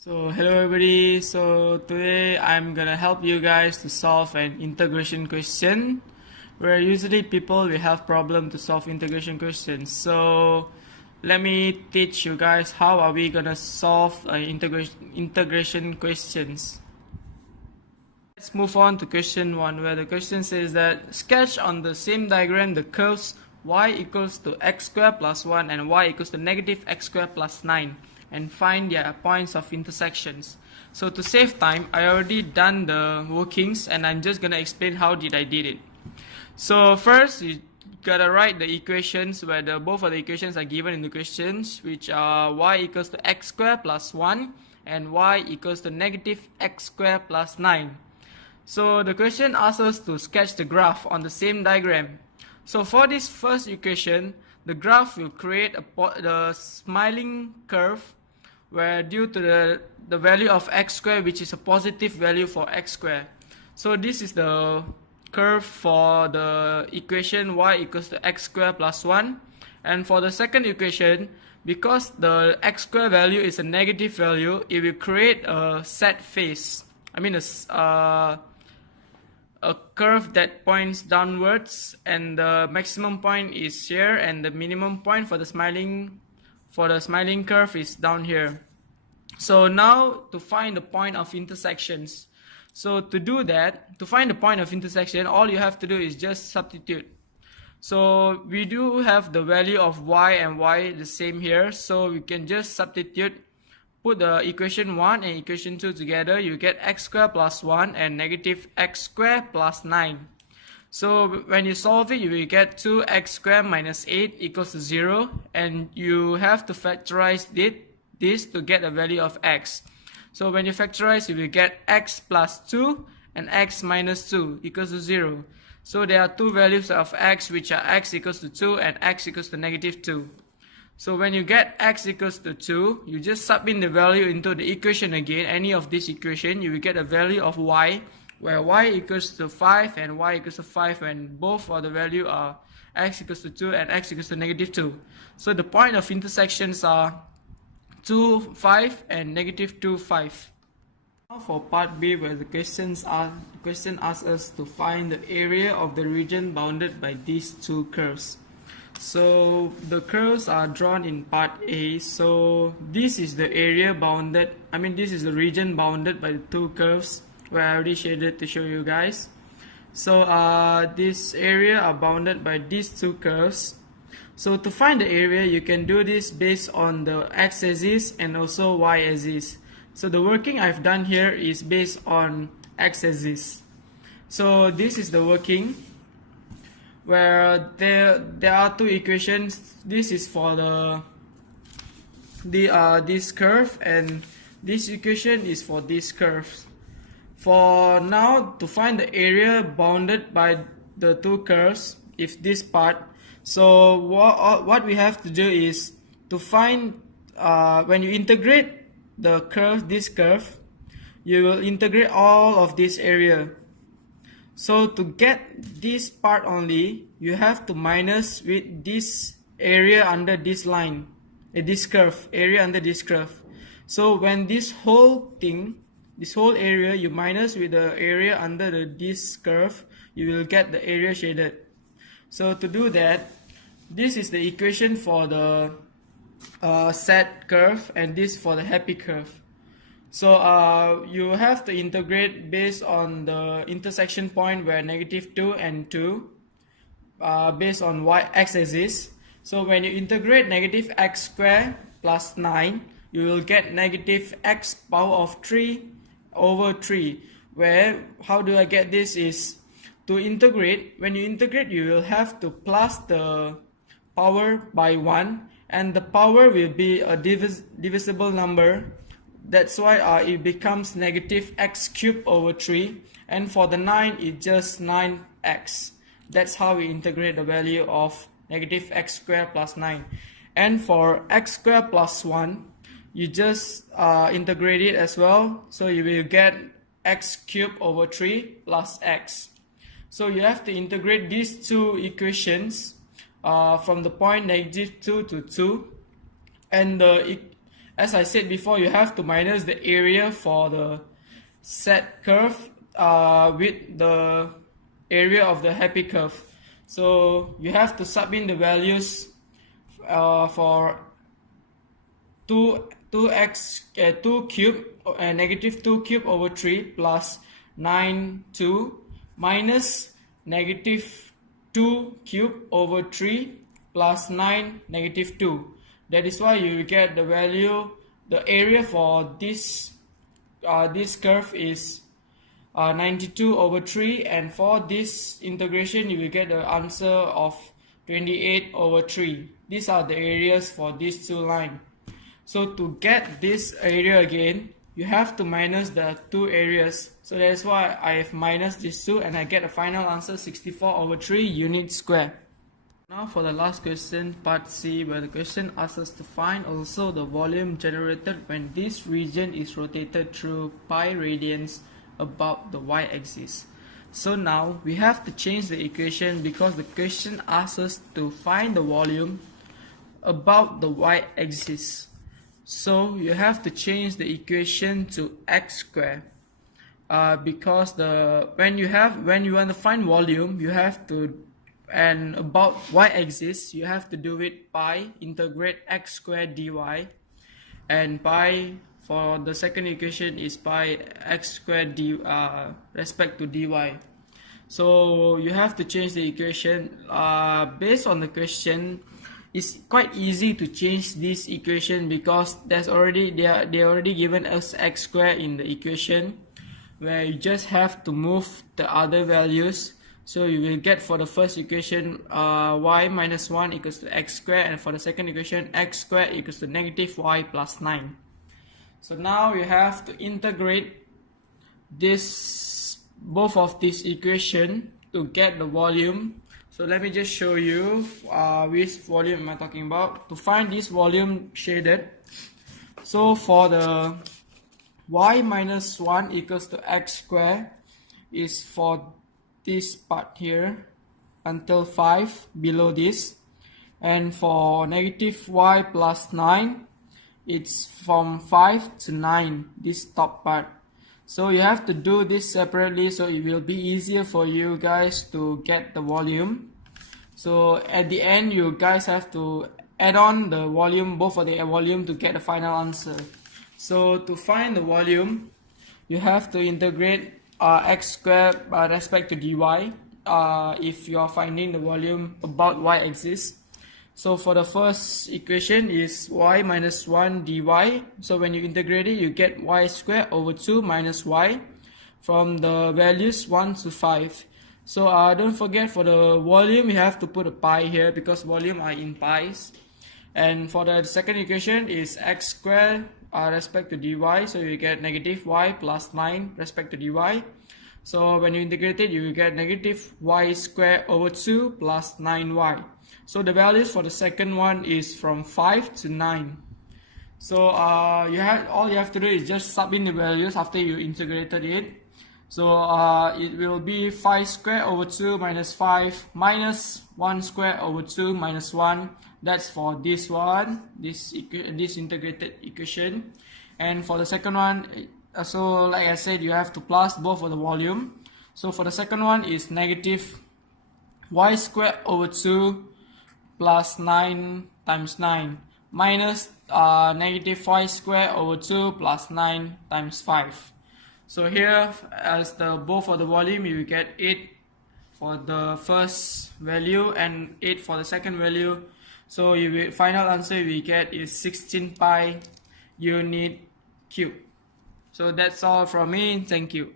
So hello everybody, so today I'm gonna help you guys to solve an integration question where usually people will have problem to solve integration questions. So let me teach you guys how are we gonna solve integration questions. Let's move on to question 1 where the question says that sketch on the same diagram the curves y equals to x squared plus 1 and y equals to negative x squared plus 9 and find their points of intersections. So to save time, I already done the workings and I'm just gonna explain how did I did it. So first you gotta write the equations where both of the equations are given in the questions, which are y equals to x squared plus 1 and y equals to negative x squared plus 9. So the question asks us to sketch the graph on the same diagram. So for this first equation, the graph will create the smiling curve where due to the value of x squared, which is a positive value for x squared. So this is the curve for the equation y equals to x squared plus 1. And for the second equation, because the x squared value is a negative value, it will create a set face. A curve that points downwards, and the maximum point is here and the minimum point for the smiling curve is down here. So now to find the point of intersections. So to do that, to find the point of intersection, all you have to do is just substitute. So we do have the value of y and y the same here, so we can just substitute. Put the equation 1 and equation 2 together, you get x squared plus 1 and negative x squared plus 9. So when you solve it, you will get 2x squared minus 8 equals to 0, and you have to factorize this to get a value of x. So when you factorize, you will get x plus 2 and x minus 2 equals to 0. So there are two values of x, which are x equals to 2 and x equals to negative 2. So when you get x equals to 2, you just sub in the value into the equation again, any of this equation, you will get a value of y, where y equals to 5 and y equals to 5 when both of the value are x equals to 2 and x equals to negative 2. So the point of intersections are 2, 5 and negative 2, 5. Now for part B, where the question asks us to find the area of the region bounded by these two curves. So the curves are drawn in part A. So this is the area bounded, this is the region bounded by the two curves where I already shaded to show you guys. So this area are bounded by these two curves. So to find the area, you can do this based on the x-axis and also y-axis. So the working I've done here is based on x-axis. So this is the working, where there are two equations. This is for this curve, and this equation is for this curve. For now, to find the area bounded by the two curves, if this part, so what we have to do is to find when you integrate the curve, this curve, you will integrate all of this area. So to get this part only, you have to minus with this area under this line, this curve, area under this curve. So when this whole thing, this whole area, you minus with the area under this curve, you will get the area shaded. So to do that, this is the equation for the sad curve and this for the happy curve. So you have to integrate based on the intersection point where negative 2 and 2 based on x-axis. So when you integrate negative x squared plus 9, you will get negative x power of 3 over 3. Where, how do I get this is to integrate. When you integrate, you will have to plus the power by 1, and the power will be a divisible number. That's why it becomes negative x cubed over 3, and for the 9 it's just 9x. That's how we integrate the value of negative x squared plus 9. And for x squared plus 1, you just integrate it as well, so you will get x cubed over 3 plus x. So you have to integrate these two equations from the point negative 2 to 2, and as I said before, you have to minus the area for the set curve with the area of the happy curve. So you have to sub in the values for 2 cube negative 2 cube over 3 plus 9 2 minus negative 2 cube over 3 plus 9 negative 2. That is why you get the value, the area for this curve is 92 over 3, and for this integration you will get the answer of 28 over 3. These are the areas for these two lines. So to get this area again, you have to minus the two areas. So that's why I have minus these two, and I get a final answer 64 over 3 units square. Now for the last question, part C, where the question asks us to find also the volume generated when this region is rotated through pi radians about the y-axis. So now we have to change the equation because the question asks us to find the volume about the y-axis. So you have to change the equation to x squared because when you want to find volume, you have to, and about y-axis you have to do it by integrate x squared dy, and pi for the second equation is by x squared d respect to dy. So you have to change the equation based on the question. It's quite easy to change this equation because they already given us x squared in the equation, where you just have to move the other values. So you will get for the first equation y minus 1 equals to x squared, and for the second equation x squared equals to negative y plus 9. So now you have to integrate both of these equation to get the volume. So let me just show you which volume am I talking about. To find this volume shaded, so for the y minus 1 equals to x squared is for this part here until 5 below this, and for negative y plus 9 it's from 5 to 9, this top part. So you have to do this separately, so it will be easier for you guys to get the volume. So at the end you guys have to add on the volume, both of the volume, to get the final answer. So to find the volume, you have to integrate x squared by respect to dy if you are finding the volume about y-axis. So for the first equation is y minus 1 dy. So when you integrate it, you get y squared over 2 minus y from the values 1 to 5. So don't forget, for the volume you have to put a pi here because volume are in pi's. And for the second equation is x squared respect to dy. So you get negative y plus 9 respect to dy. So when you integrate it, you will get negative y squared over 2 plus 9y. So the values for the second one is from 5 to 9. So all you have to do is just sub in the values after you integrated it. So it will be 5 squared over 2 minus 5 minus 1 squared over 2 minus 1. That's for this one, this integrated equation. And for the second one, so like I said, you have to plus both of the volume. So for the second one is negative y squared over 2 plus 9 times 9 minus negative y squared over 2 plus 9 times 5. So here, as both of the volume, you will get 8 for the first value and 8 for the second value. So final answer we get is 16 pi unit cube. So that's all from me. Thank you.